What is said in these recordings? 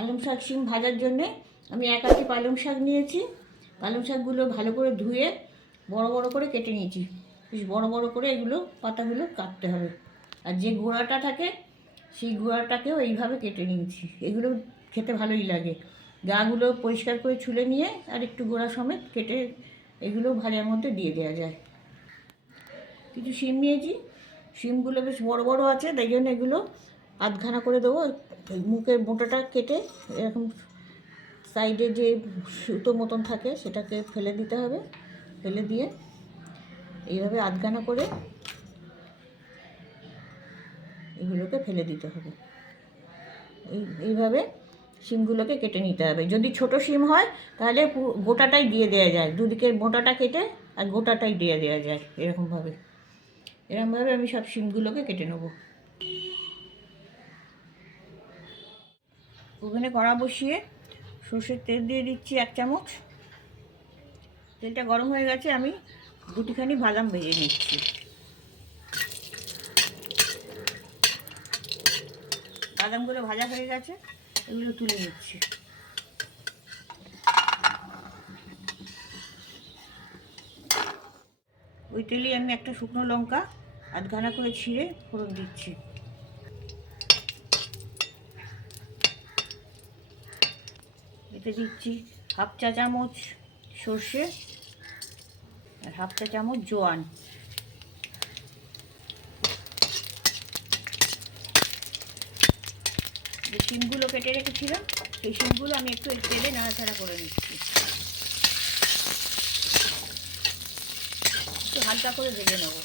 পালং শাক শিম ভাজার জন্যে আমি এক আটি পালং শাক নিয়েছি। পালং শাকগুলো ভালো করে ধুয়ে বড় বড় করে কেটে নিয়েছি। বেশ বড় বড় করে এগুলো পাতাগুলো কাটতে হবে। আর যে গোড়াটা থাকে সেই গোড়াটাকেও এইভাবে কেটে নিয়েছি। এগুলো খেতে ভালোই লাগে। গাগুলো পরিষ্কার করে ছুলে নিয়ে আর একটু গোড়া সমেত কেটে এগুলো ভাজার মধ্যে দিয়ে দেওয়া যায়। কিছু শিম নিয়েছি, শিমগুলো বেশ বড় বড় আছে, তাই জন্য এগুলো আধখানা করে দেবো। মুখের বোঁটাটা কেটে এরকম সাইডে যে সুতো মতন থাকে সেটাকে ফেলে দিতে হবে। ফেলে দিয়ে এইভাবে আধখানা করে এগুলোকে ফেলে দিতে হবে। এইভাবে শিমগুলোকে কেটে নিতে হবে। যদি ছোট শিম হয় তাহলে গোটাটাই দিয়ে দেওয়া যায়, দুদিকের বোঁটাটা কেটে আর গোটাটাই দিয়ে দেওয়া যায়। এরকমভাবে আমি সব শিমগুলোকে কেটে নেব। ওভেনে কড়া বসিয়ে সর্ষের তেল দিয়ে দিচ্ছি 1 চামচ। তেলটা গরম হয়ে গেছে, আমি দুটিখানি বাদাম ভেজে নিচ্ছি। বাদামগুলো ভাজা হয়ে গেছে, এগুলো তুলে নিচ্ছি। ওই তেলেই আমি একটা শুকনো লঙ্কা আধখানা করে ছিঁড়ে ফোড়ন দিচ্ছি। এতে দিচ্ছি 1/2 চা চামচ সর্ষে আর 1/2 চা চামচ জোয়ান। যে শিমগুলো কেটে রেখেছিলাম সেই শিমগুলো আমি একটু তেলে নাড়াচাড়া করে নিচ্ছি। একটু হালকা করে ভেজে নেব।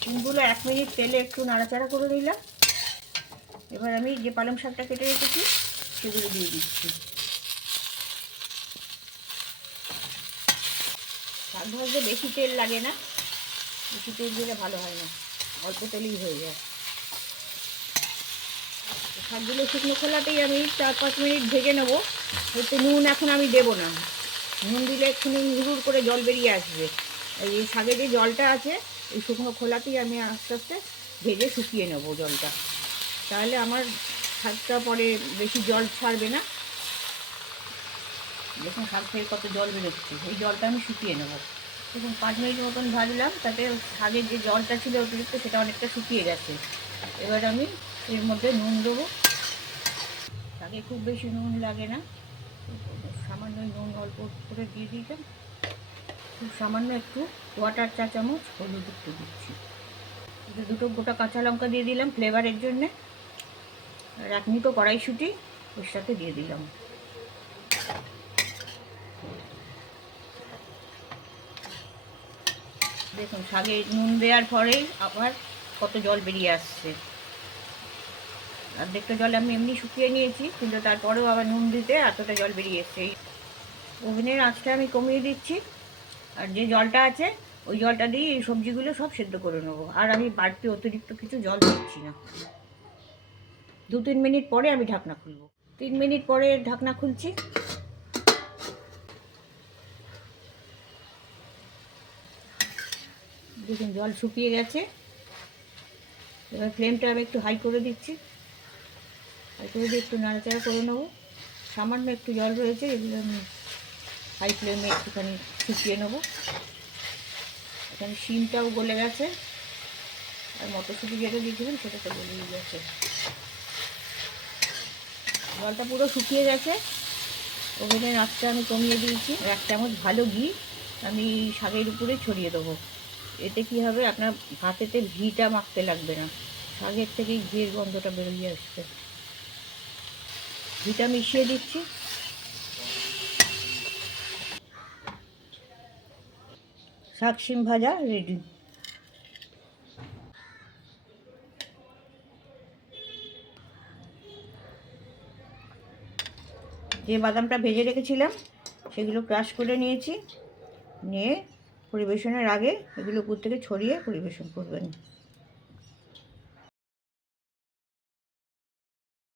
শিমগুলো 1 মিনিট তেলে একটু নাড়াচাড়া করে নিলাম। এবার আমি যে পালং শাকটা কেটে রেখেছি সেগুলো দিয়ে দিচ্ছি। শাক ভাজতে বেশি তেল লাগে না, বেশি তেল দিলে ভালো হয় না, অল্প তেলেই হয়ে যায়। শাকগুলো শুকনো খোলাতেই আমি 4-5 মিনিট ভেজে নেবো। হয়তো নুন এখন আমি দেবো না, নুন দিলে এক্ষুনি হুড় করে জল বেরিয়ে আসবে। এই শাকে যে জলটা আছে এই শুকনো খোলাতেই আমি আস্তে আস্তে ভেজে শুকিয়ে নেবো জলটা, তাহলে আমার শাকটা পরে বেশি জল ছাড়বে না। দেখুন শাক থেকে কত জল বেরোচ্ছে, এই জলটা আমি শুকিয়ে নেবো। দেখুন 5 মিনিট মতন ভাজলাম, তাতে শাকের যে জলটা ছিল অতিরিক্ত সেটা অনেকটা শুকিয়ে গেছে। এবার আমি এর মধ্যে নুন দেবো। শাকে খুব বেশি নুন লাগে না, সামান্য নুন অল্প করে দিয়ে দিলাম। খুব সামান্য একটু 1/4 চা চামচ হলুদ একটু দিচ্ছি। দুটো গোটা কাঁচা লঙ্কা দিয়ে দিলাম ফ্লেভারের জন্যে। আর 1 মুঠো কড়াইশুঁটি ওর সাথে দিয়ে দিলাম। দেখুন শাকে নুন দেওয়ার পরেই আবার কত জল বেরিয়ে আসছে। অর্ধেকটা জল আমি এমনি শুকিয়ে নিয়েছি, কিন্তু তারপরেও আবার নুন দিতে এতটা জল বেরিয়ে এসছে। ওভেনের আঁচটা আমি কমিয়ে দিচ্ছি, আর যে জলটা আছে ওই জলটা দিয়ে এই সবজিগুলো সব সেদ্ধ করে নেবো। আর আমি বাড়তি অতিরিক্ত কিছু জল দিচ্ছি না। 2-3 মিনিট পরে আমি ঢাকনা খুলবো। 3 মিনিট পরে ঢাকনা খুলছি। দেখুন জল শুকিয়ে গেছে। এবার ফ্লেমটা আমি একটু হাই করে দিচ্ছি। হাই করে দিয়ে একটু নাড়াচাড়া করে নেবো। সামান্য একটু জল রয়েছে, এগুলো আমি হাই ফ্লেমে একটুখানি শুকিয়ে নেবো। এখানে শিমটাও গলে গেছে, আর মটরশুঁটি যেটা দিয়েছিলাম সেটা তো গলেই গেছে। জলটা পুরো শুকিয়ে গেছে। ওভেনের আঁচটা আমি কমিয়ে দিয়েছি। 1 চামচ ভালো ঘি আমি শাকের উপরে ছড়িয়ে দেবো। এতে কি হবে, আপনার ভাতেতে ঘিটা মাখতে লাগবে না, শাকের থেকেই ঘিয়ের গন্ধটা বেরিয়ে আসবে। ঘিটা মিশিয়ে দিচ্ছি। শাক শিম ভাজা রেডি। যে বাদামটা ভেজে রেখেছিলাম সেগুলো ক্রাশ করে নিয়েছি, নিয়ে পরিবেশনের আগে এগুলো উপর থেকে ছড়িয়ে পরিবেশন করবেন।